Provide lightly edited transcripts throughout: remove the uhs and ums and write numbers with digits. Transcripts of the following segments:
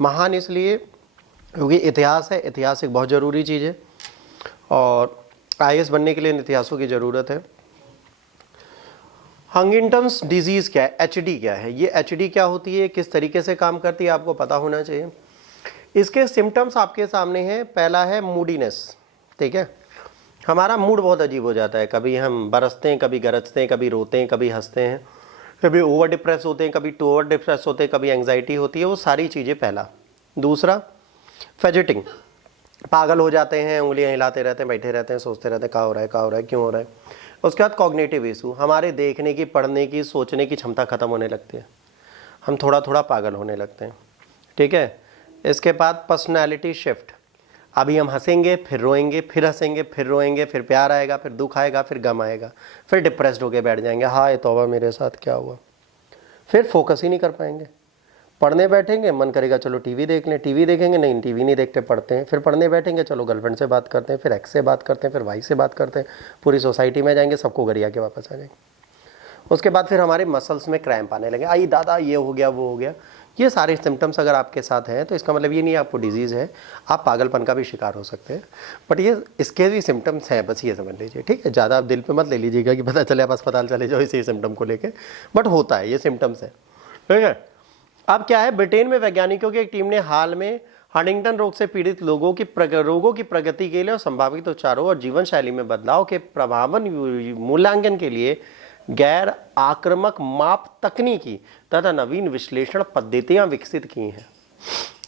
महान इसलिए क्योंकि इतिहास है, इतिहास एक बहुत ज़रूरी चीज़ है और आईएएस बनने के लिए इन इतिहासों की ज़रूरत है। हंटिंगटन्स डिजीज़ क्या है, एचडी क्या है, ये एचडी क्या होती है, किस तरीके से काम करती है, आपको पता होना चाहिए। इसके सिम्टम्स आपके सामने हैं। पहला है मूडीनेस, ठीक है, हमारा मूड बहुत अजीब हो जाता है, कभी हम बरसते हैं, कभी गरजते हैं, कभी रोते हैं, कभी हंसते हैं, कभी ओवर डिप्रेस होते हैं, कभी टू ओवर डिप्रेस होते हैं, कभी एंग्जाइटी होती है, वो सारी चीज़ें पहला। दूसरा फेजिटिंग, पागल हो जाते हैं, उंगलियां हिलाते रहते हैं, बैठे रहते हैं, सोचते रहते हैं क्या हो रहा है, क्या हो रहा है, क्यों हो रहा है। उसके बाद कॉग्निटिव इशू, हमारे देखने की, पढ़ने की, सोचने की क्षमता खत्म होने लगती है, हम थोड़ा थोड़ा पागल होने लगते हैं, ठीक है। इसके बाद पर्सनैलिटी शिफ्ट, अभी हम हंसेंगे फिर रोएंगे, फिर हंसेंगे फिर रोएंगे, फिर प्यार आएगा, फिर दुख आएगा, फिर गम आएगा, फिर डिप्रेस्ड होके बैठ जाएंगे, हाय तौबा मेरे साथ क्या हुआ। फिर फोकस ही नहीं कर पाएंगे, पढ़ने बैठेंगे मन करेगा चलो टीवी देख लें, टीवी देखेंगे नहीं, टीवी नहीं देखते, पढ़ते हैं। फिर पढ़ने बैठेंगे चलो गर्लफ्रेंड से बात करते हैं, फिर एक्स से बात करते हैं, फिर वाइफ से बात करते हैं, पूरी सोसाइटी में जाएंगे, सबको गरिया के वापस आ जाएंगे। उसके बाद फिर हमारे मसल्स में क्रैम्प आने लगे, आई दादा ये हो गया वो हो गया। ये सारे सिम्टम्स अगर आपके साथ हैं तो इसका मतलब ये नहीं आपको डिजीज़ है, आप पागलपन का भी शिकार हो सकते हैं, बट ये इसके भी सिम्टम्स हैं, बस ये समझ लीजिए, ठीक है। ज़्यादा आप दिल पे मत ले लीजिएगा कि पता चले आप अस्पताल चले जाओ इसी सिम्टम को लेके, बट होता है, ये सिम्टम्स है, ठीक है। अब क्या है, ब्रिटेन में वैज्ञानिकों की एक टीम ने हाल में हंटिंगटन रोग से पीड़ित लोगों की प्रगति के लिए और संभावित उपचारों और जीवन शैली में बदलाव के प्रभावन मूल्यांकन के लिए गैर आक्रामक माप तकनीकी तथा नवीन विश्लेषण पद्धतियां विकसित की हैं।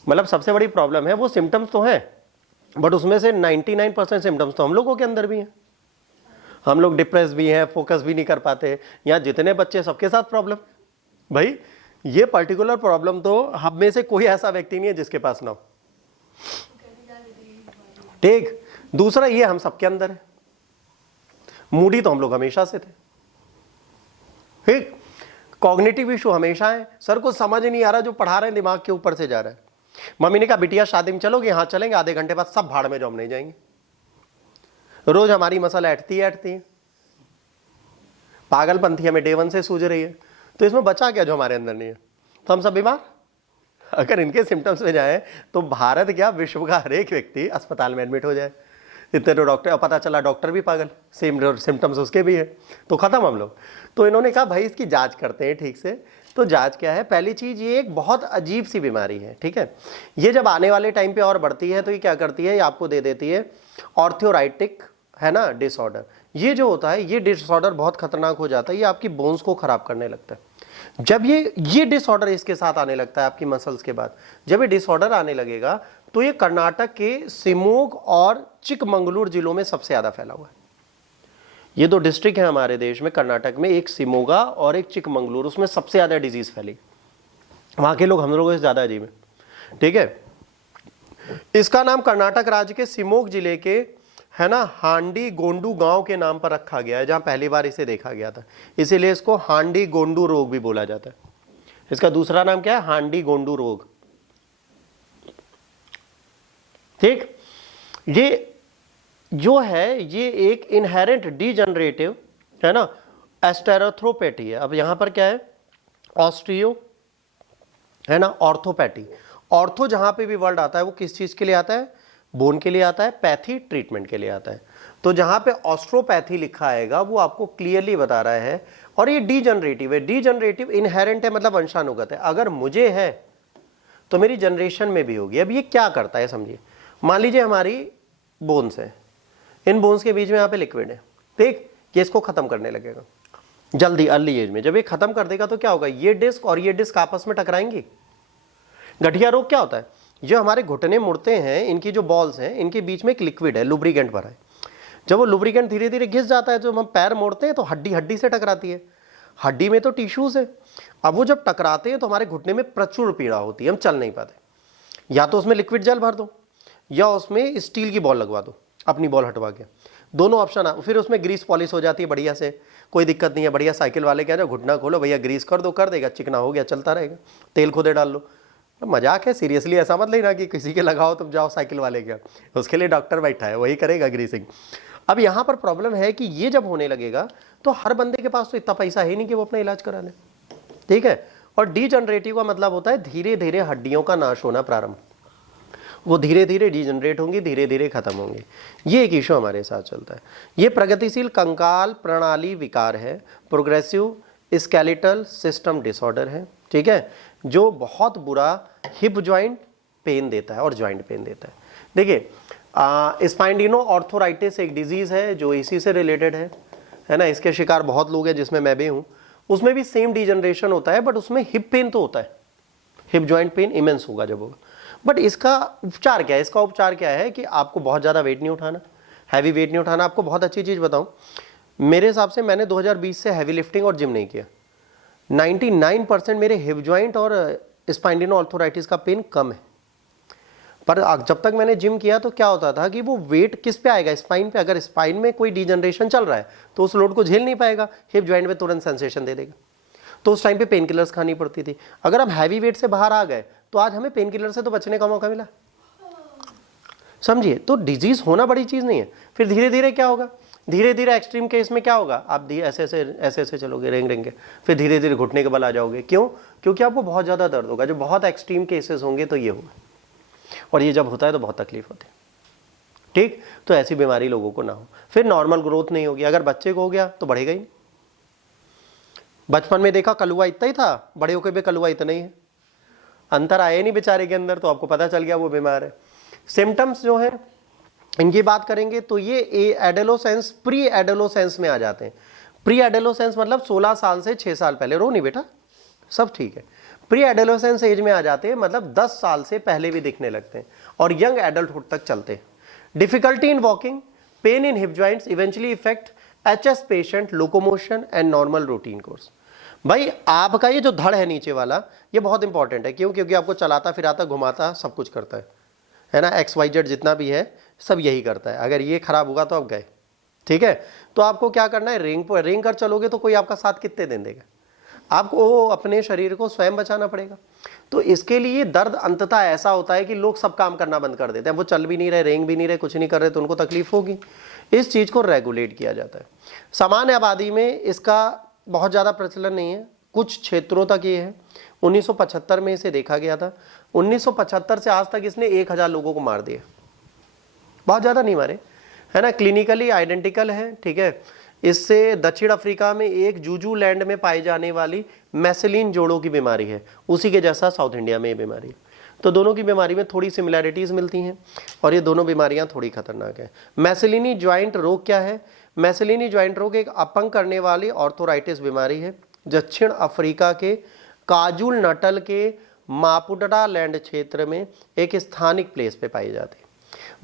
मतलब सबसे बड़ी प्रॉब्लम है वो सिम्टम्स तो हैं, बट उसमें से 99% सिम्टम्स तो हम लोगों के अंदर भी हैं। हम लोग डिप्रेस भी हैं, फोकस भी नहीं कर पाते। यहाँ जितने बच्चे सबके साथ प्रॉब्लम, भाई ये पर्टिकुलर प्रॉब्लम तो हम में से कोई ऐसा व्यक्ति नहीं है जिसके पास ना हो, ठीक। दूसरा ये हम सबके अंदर है, मूडी तो हम लोग हमेशा से थे, ठीक। कॉग्निटिव इशू हमेशा है, सर को समझ नहीं आ रहा, जो पढ़ा रहे हैं दिमाग के ऊपर से जा रहा है। मम्मी ने कहा बिटिया शादी में चलोगे, हाँ चलेंगे, आधे घंटे बाद सब भाड़ में जो हम नहीं जाएंगे। रोज हमारी मसल ऐठती है, पागलपंथी हमें डे 1 से सूझ रही है, तो इसमें बचा क्या जो हमारे अंदर नहीं है, तो हम सब बीमार। अगर इनके सिम्टम्स में जाए तो भारत क्या विश्व का हर एक व्यक्ति अस्पताल में एडमिट हो जाए। इतने तो डॉक्टर, पता चला डॉक्टर भी पागल, सेम सिम्टम्स उसके भी है, तो खत्म हम लोग। तो इन्होंने कहा भाई इसकी जांच करते हैं ठीक से। तो जांच क्या है, पहली चीज ये एक बहुत अजीब सी बीमारी है, ठीक है। ये जब आने वाले टाइम पे और बढ़ती है तो ये क्या करती है, ये आपको दे देती है ऑर्थोराइटिक, है ना, डिसऑर्डर। ये जो होता है, ये डिसऑर्डर बहुत खतरनाक हो जाता है, ये आपकी बोन्स को खराब करने लगता है। जब ये डिसऑर्डर इसके साथ आने लगता है आपकी मसल्स के बाद, जब ये डिसऑर्डर आने लगेगा तो ये कर्नाटक के शिमोग और चिकमंगलूर जिलों में सबसे ज्यादा फैला हुआ है। ये दो डिस्ट्रिक्ट है हमारे देश में, कर्नाटक में, एक शिमोगा और एक चिकमंगलूर, उसमें सबसे ज्यादा डिजीज फैली। वहां के लोग हम लोगों से ज्यादा अजीब है, ठीक है। इसका नाम कर्नाटक राज्य के शिमोग जिले के, है ना, हांडी गोंडू गांव के नाम पर रखा गया है, जहां पहली बार इसे देखा गया था, इसीलिए इसको हांडी गोंडू रोग भी बोला जाता है। इसका दूसरा नाम क्या है, हांडी गोंडू रोग, ठीक। ये जो है ये एक इनहेरेंट डीजनरेटिव, है ना, एस्टेरोथ्रोपैथी है। अब यहां पर क्या है, ऑस्ट्रियो, है ना, ऑर्थोपैथी। ऑर्थो जहां पे भी वर्ड आता है वो किस चीज के लिए आता है, बोन के लिए आता है, पैथी ट्रीटमेंट के लिए आता है। तो जहां पे ऑस्ट्रोपैथी लिखा आएगा वो आपको क्लियरली बता रहा है। और ये डीजनरेटिव है, डीजनरेटिव इनहेरेंट है, मतलब वंशानुगत है। अगर मुझे है तो मेरी जनरेशन में भी होगी। अब ये क्या करता है समझिए, मान लीजिए हमारी बोन्स है, इन बोन्स के बीच में यहाँ पे लिक्विड है, ठीक, ये इसको खत्म करने लगेगा जल्दी, अर्ली एज में। जब ये खत्म कर देगा तो क्या होगा, ये डिस्क और ये डिस्क आपस में टकराएंगी। गठिया रोग क्या होता है, जो हमारे घुटने मुड़ते हैं, इनकी जो बॉल्स हैं, इनके बीच में एक लिक्विड है, लुब्रिकेंट भरा है। जब वो लुब्रिकेंट धीरे धीरे घिस जाता है, जब हम पैर मोड़ते हैं तो हड्डी हड्डी से टकराती है, हड्डी में तो टिश्यूज है। अब वो जब टकराते हैं तो हमारे घुटने में प्रचुर पीड़ा होती है, हम चल नहीं पाते। या तो उसमें लिक्विड जेल भर दो या उसमें स्टील की बॉल लगवा दो, अपनी बॉल हटवा के, दोनों ऑप्शन है। फिर उसमें ग्रीस पॉलिश हो जाती है बढ़िया से, कोई दिक्कत नहीं है। बढ़िया साइकिल वाले क्या है, घुटना खोलो भैया ग्रीस कर दो, कर देगा, चिकना हो गया, चलता रहेगा। तेल खुदे डाल लो, मजाक है, सीरियसली ऐसा मत लेना कि किसी के लगाओ तुम जाओ साइकिल वाले के, उसके लिए डॉक्टर बैठा है, वही करेगा ग्रीसिंग। अब यहाँ पर प्रॉब्लम है कि ये जब होने लगेगा तो हर बंदे के पास तो इतना पैसा है नहीं कि वो अपना इलाज करा ले, ठीक है। और डीजनरेटिव का मतलब होता है धीरे धीरे हड्डियों का नाश होना प्रारंभ, वो धीरे धीरे डीजनरेट होंगी, धीरे धीरे खत्म होंगी। ये एक इशू हमारे साथ चलता है। ये प्रगतिशील कंकाल प्रणाली विकार है, प्रोग्रेसिव स्केलेटल सिस्टम डिसऑर्डर है, ठीक है, जो बहुत बुरा हिप जॉइंट पेन देता है और जॉइंट पेन देता है। देखिए स्पाइंडिनो ऑर्थोराइटिस एक डिजीज है जो इसी से रिलेटेड है ना, इसके शिकार बहुत लोग हैं जिसमें मैं भी हूँ। उसमें भी सेम डीजनरेशन होता है, बट उसमें हिप पेन तो होता है, हिप जॉइंट पेन इमेंस होगा जब होगा। बट इसका उपचार क्या है? इसका उपचार क्या है कि आपको बहुत ज़्यादा वेट नहीं उठाना, हैवी वेट नहीं उठाना। आपको बहुत अच्छी चीज़ बताऊं, मेरे हिसाब से मैंने 2020 से हैवी लिफ्टिंग और जिम नहीं किया। 99% मेरे हिप जॉइंट और स्पाइंडिनो ऑर्थोराइटिस का पेन कम है। पर जब तक मैंने जिम किया तो क्या होता था कि वो वेट किस पे आएगा? स्पाइन पे। अगर स्पाइन में कोई डीजनरेशन चल रहा है तो उस लोड को झेल नहीं पाएगा, हिप जॉइंट में तुरंत सेंसेशन दे देगा, तो उस टाइम पे पेन किलर्स खानी पड़ती थी। अगर हम हैवी वेट से बाहर आ गए तो आज हमें पेन किलर से तो बचने का मौका मिला, समझिए। तो डिजीज होना बड़ी चीज नहीं है। फिर धीरे धीरे क्या होगा? धीरे धीरे एक्सट्रीम केस में क्या होगा? आप ऐसे ऐसे चलोगे रेंग रेंग के, फिर धीरे धीरे घुटने के बल आ जाओगे। क्यों? क्योंकि आपको बहुत ज़्यादा दर्द होगा। जब बहुत एक्सट्रीम केसेस होंगे तो ये होगा, और ये जब होता है तो बहुत तकलीफ होती है, ठीक। तो ऐसी बीमारी लोगों को ना हो। फिर नॉर्मल ग्रोथ नहीं होगी। अगर बच्चे को हो गया तो बढ़ेगा ही। बचपन में देखा कलुआ इतना ही था, बड़े होकर भी कलुआ इतना ही है, अंतर आया नहीं बेचारे के अंदर, तो आपको पता चल गया वो बीमार है। सिम्टम्स जो है इनकी बात करेंगे तो ये एडोलेसेंस, प्री एडोलेसेंस में आ जाते हैं। प्री एडोलेसेंस मतलब 16 साल से 6 साल पहले। रो नहीं बेटा, सब ठीक है। प्री एडोलेसेंस एज में आ जाते हैं, मतलब 10 साल से पहले भी दिखने लगते हैं और यंग एडल्टहुड तक चलते हैं। Difficulty in walking, pain in hip joints eventually effect HS patient locomotion and normal routine course. भाई आपका ये जो धड़ है नीचे वाला, ये बहुत इंपॉर्टेंट है। क्यों? क्योंकि आपको चलाता फिराता घुमाता सब कुछ करता है ना। XYZ जितना भी है सब यही करता है। अगर ये खराब होगा तो आप गए, ठीक है। तो आपको क्या करना है? रेंग कर चलोगे तो कोई आपका साथ कितने दिन देगा? आपको अपने शरीर को स्वयं बचाना पड़ेगा। तो इसके लिए दर्द अंततः ऐसा होता है कि लोग सब काम करना बंद कर देते हैं। वो चल भी नहीं रहे, रेंग भी नहीं रहे, कुछ नहीं कर रहे, तो उनको तकलीफ होगी। इस चीज़ को रेगुलेट किया जाता है। सामान्य आबादी में इसका बहुत ज़्यादा प्रचलन नहीं है, कुछ क्षेत्रों तक ये है। 1975 में इसे देखा गया था। 1975 से आज तक इसने 1000 लोगों को मार दिया, बहुत ज़्यादा नहीं मारे, है ना। क्लिनिकली आइडेंटिकल है, ठीक है। इससे दक्षिण अफ्रीका में एक जूजू लैंड में पाई जाने वाली मैसेलिन जोड़ों की बीमारी है, उसी के जैसा साउथ इंडिया में ये बीमारी है। तो दोनों की बीमारी में थोड़ी सिमिलैरिटीज़ मिलती हैं और ये दोनों बीमारियां थोड़ी खतरनाक है। मैसेलिनी ज्वाइंट रोग क्या है? मैसेलिनी ज्वाइंट रोग एक अपंग करने वाली ऑर्थोराइटिस बीमारी है, दक्षिण अफ्रीका के काजुल नटल के मापुटडा लैंड क्षेत्र में एक स्थानिक प्लेस पे पाई जाती है।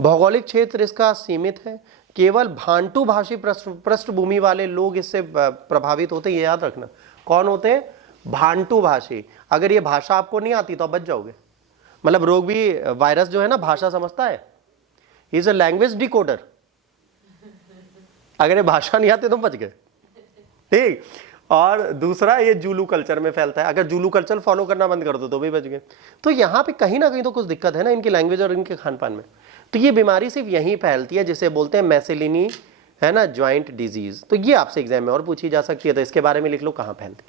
भौगोलिक क्षेत्र इसका सीमित है, केवल भांटू भाषी पृष्ठभूमि वाले लोग इससे प्रभावित होते हैं। ये याद रखना। कौन होते हैं? भांटू भाषी। अगर ये भाषा आपको नहीं आती तो आप बच जाओगे। मतलब रोग भी, वायरस जो है ना भाषा समझता है, he is a language decoder. अगर ये भाषा नहीं आती तो बच गए, ठीक। और दूसरा, ये जूलू कल्चर में फैलता है। अगर जूलू कल्चर फॉलो करना बंद कर दो तो भी बच गए। तो यहाँ पे कहीं ना कहीं तो कुछ दिक्कत है ना इनकी लैंग्वेज और इनके खान पान में। तो ये बीमारी सिर्फ यहीं फैलती है, जिसे बोलते हैं मैसेलिनी, है ना, ज्वाइंट डिजीज। तो ये आपसे एग्जाम में और पूछी जा सकती है, तो इसके बारे में लिख लो कहाँ फैलती है।